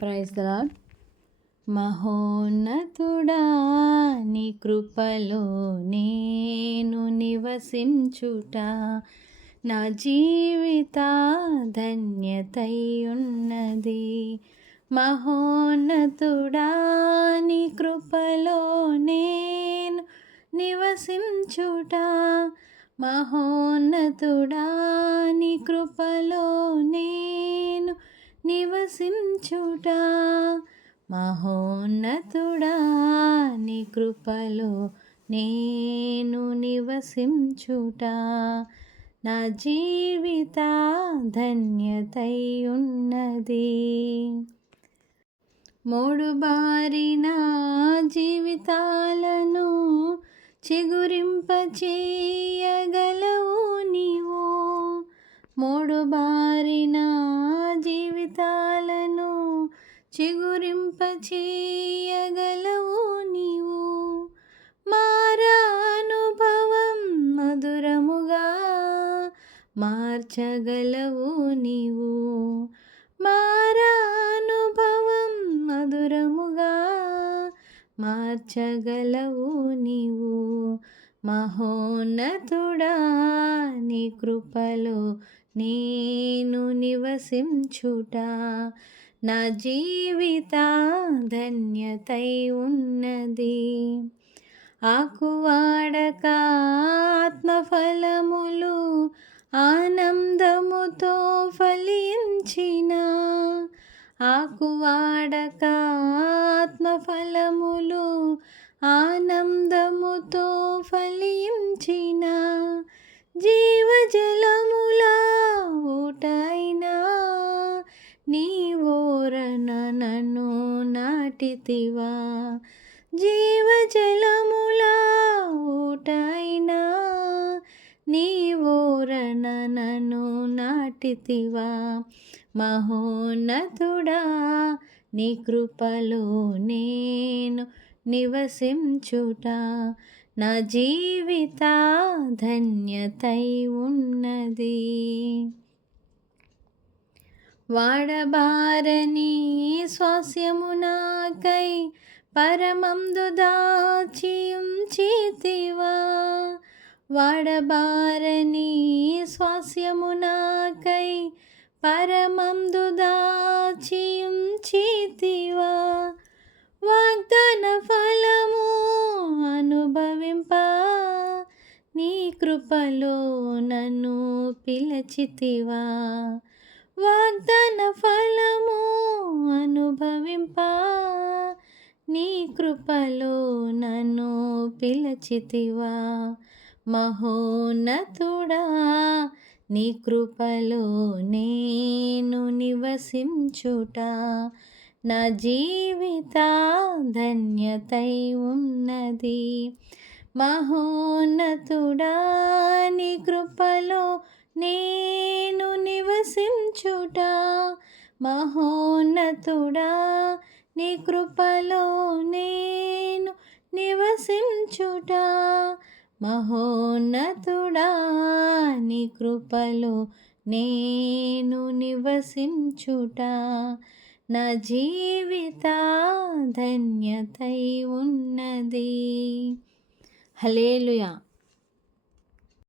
Praise దాడ్ మహోన్నతుడా నీ కృపలో నేను నివసించుట. నా జీవిత ధన్యతై ఉన్నది మహోన్నతుడా నీ కృపలో నేను నివసించుట. మహోన్నతుడా నీ కృపలో నేను నివసించుట మహోన్నతుడా నీ కృపలో నేను నివసించుట. నా జీవిత ధన్యతై ఉన్నది మూడు బారిన జీవితాలను చిగురింపచేయగలవు నీవు. మూడు బారిన చిగురింపచేయగలవు నీవు. మారానుభవం మధురముగా మార్చగలవు నీవు. మారానుభవం మధురముగా మార్చగలవు నీవు. మహోన్నతుడా నీ కృపలో నేను నివసించుట. నా జీవిత ధన్యతై ఉన్నది. ఆకువాడక ఆత్మఫలములు ఆనందముతో ఫలించిన ఆకువాడక ఆత్మఫలములు ఆనందముతో ఫలించిన జీవజలములా ఊటైనా నీ నాటితివా జీవజలములా ఊటైనా నీ నన్ను నాటితివా? మహోన్నతుడా నీ కృపలో నేను నివసించుట. నా జీవిత ధన్యతై ఉన్నది. వాడబారని స్వాస్యము నాకై పరమందు దాచియుంచితివా వాడబారని స్వాస్యము నాకై పరమందు దాచియుంచితివా వాగ్దాన ఫలము అనుభవింప? నీ కృపలో నన్ను పిలచితివా? వాగ్దాన ఫలము అనుభవింప. నీ కృపలో నన్ను పిలచితివా. మహోన్నతుడా నీ కృపలో నేను నివసించుట. నా జీవిత ధన్యతై ఉన్నది. మహోన్నతుడా నీ కృపలో నే నివసించుట మహోన్నతుడా నీ కృపలో నేను నివసించుట మహోన్నతుడా నీ కృపలో నేను నివసించుట. నా జీవిత ధన్యతై ఉన్నది. హలేలుయా